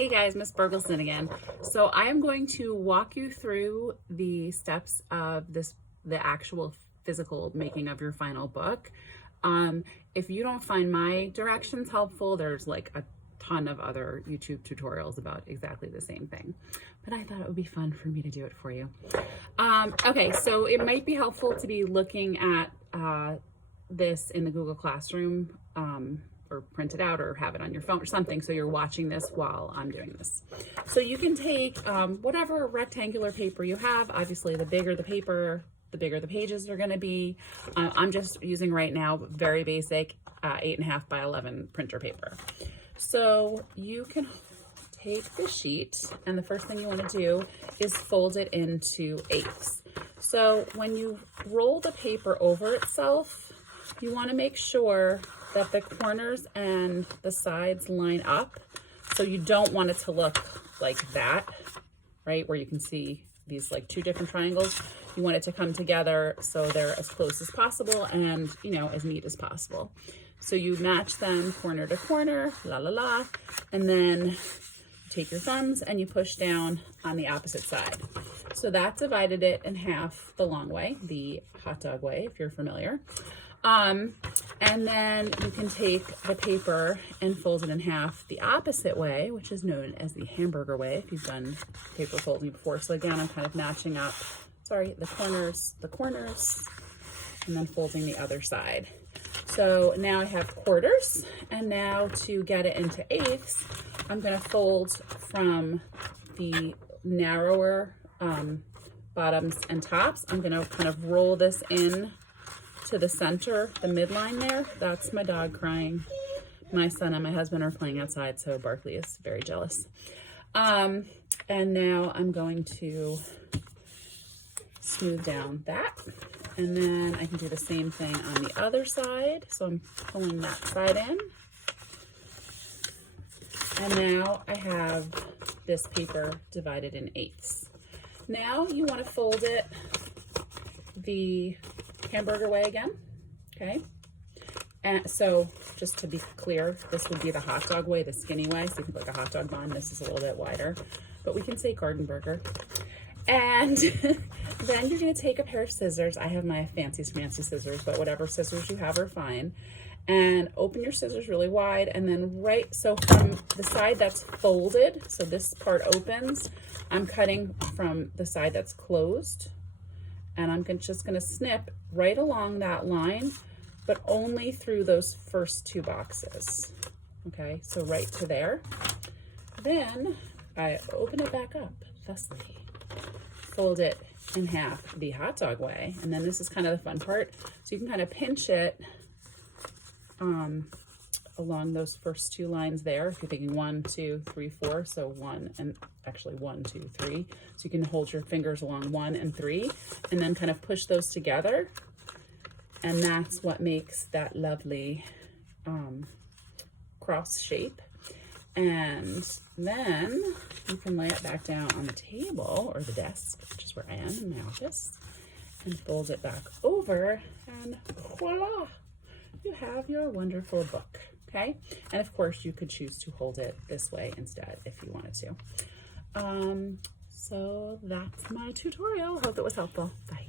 Hey guys, Miss Bergelson again. So I am going to walk you through the steps of the actual physical making of your final book. If you don't find my directions helpful, there's like a ton of other YouTube tutorials about exactly the same thing. But I thought it would be fun for me to do it for you. Okay, so it might be helpful to be looking at this in the Google Classroom, or print it out or have it on your phone or something, so you're watching this while I'm doing this. So you can take whatever rectangular paper you have. Obviously, the bigger the paper, the bigger the pages are going to be. I'm just using right now very basic 8.5 by 11 printer paper. So you can take the sheet, and the first thing you want to do is fold it into eighths. So when you roll the paper over itself, you want to make sure that the corners and the sides line up. So you don't want it to look like that, right? Where you can see these like two different triangles. You want it to come together so they're as close as possible and, you know, as neat as possible. So you match them corner to corner, la la la, and then take your thumbs and you push down on the opposite side. So that divided it in half the long way, the hot dog way, if you're familiar. And then you can take the paper and fold it in half the opposite way, which is known as the hamburger way, if you've done paper folding before. So again, I'm kind of matching up, the corners, and then folding the other side. So now I have quarters, and now to get it into eighths, I'm going to fold from the narrower bottoms and tops. I'm going to kind of roll this in to the center, the midline there. That's my dog crying. My son and my husband are playing outside, so Barkley is very jealous. And now I'm going to smooth down that. And then I can do the same thing on the other side. So I'm pulling that side in. And now I have this paper divided in eighths. Now you want to fold it the hamburger way again, okay? And so just to be clear, this would be the hot dog way, the skinny way. So you think like a hot dog bun, this is a little bit wider, but we can say garden burger. And then you're gonna take a pair of scissors. I have my fancy scissors, but whatever scissors you have are fine. And open your scissors really wide, and then so from the side that's folded, so this part opens, I'm cutting from the side that's closed. And I'm just gonna snip right along that line, but only through those first two boxes. Okay, so right to there. Then I open it back up, thusly. Fold it in half the hot dog way. And then this is kind of the fun part. So you can kind of pinch it along those first two lines there. If you're thinking 1, 2, 3, 4, so 1 and actually 1, 2, 3. So you can hold your fingers along 1 and 3 and then kind of push those together. And that's what makes that lovely cross shape. And then you can lay it back down on the table or the desk, which is where I am in my office, and fold it back over, and voila, you have your wonderful book. Okay, and of course you could choose to hold it this way instead if you wanted to. So that's my tutorial. Hope it was helpful. Bye.